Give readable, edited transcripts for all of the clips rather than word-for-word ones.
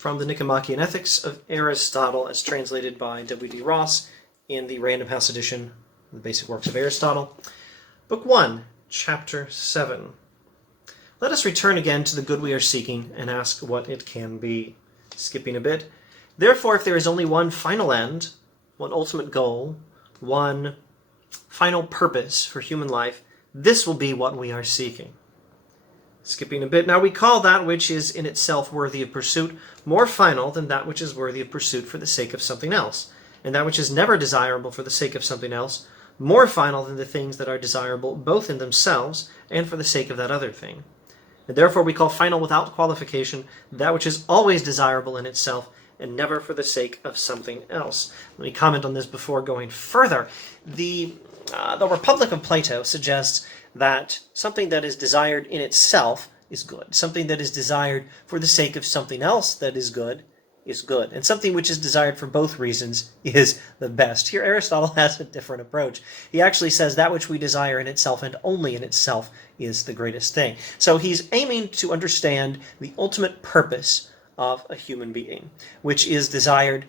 from the Nicomachean Ethics of Aristotle, as translated by W.D. Ross in the Random House edition of the Basic Works of Aristotle. Book 1, Chapter 7. Let us return again to the good we are seeking and ask what it can be. Skipping a bit. Therefore, if there is only one final end, one ultimate goal, one final purpose for human life, this will be what we are seeking. Skipping a bit. Now we call that which is in itself worthy of pursuit more final than that which is worthy of pursuit for the sake of something else, and that which is never desirable for the sake of something else more final than the things that are desirable both in themselves and for the sake of that other thing. And therefore we call final without qualification that which is always desirable in itself and never for the sake of something else. Let me comment on this before going further. The Republic of Plato suggests that something that is desired in itself is good. Something that is desired for the sake of something else that is good. And something which is desired for both reasons is the best. Here Aristotle has a different approach. He actually says that which we desire in itself and only in itself is the greatest thing. So he's aiming to understand the ultimate purpose of a human being, which is desired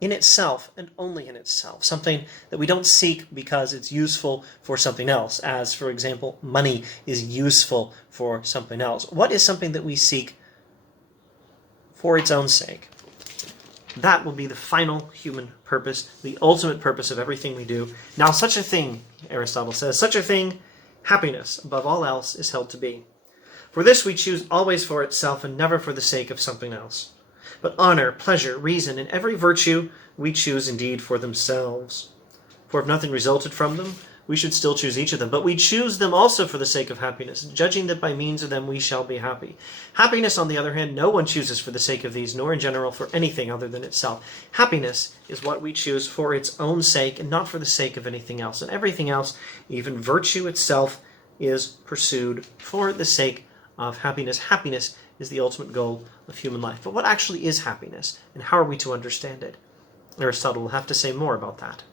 in itself and only in itself. Something that we don't seek because it's useful for something else, as, for example, money is useful for something else. What is something that we seek for its own sake? That will be the final human purpose, the ultimate purpose of everything we do. Now, such a thing, Aristotle says, such a thing, happiness, above all else, is held to be. For this we choose always for itself and never for the sake of something else. But honor, pleasure, reason, and every virtue we choose indeed for themselves. For if nothing resulted from them, we should still choose each of them. But we choose them also for the sake of happiness, judging that by means of them we shall be happy. Happiness, on the other hand, no one chooses for the sake of these, nor in general for anything other than itself. Happiness is what we choose for its own sake and not for the sake of anything else. And everything else, even virtue itself, is pursued for the sake of happiness. Happiness is the ultimate goal of human life. But what actually is happiness, and how are we to understand it? Aristotle will have to say more about that.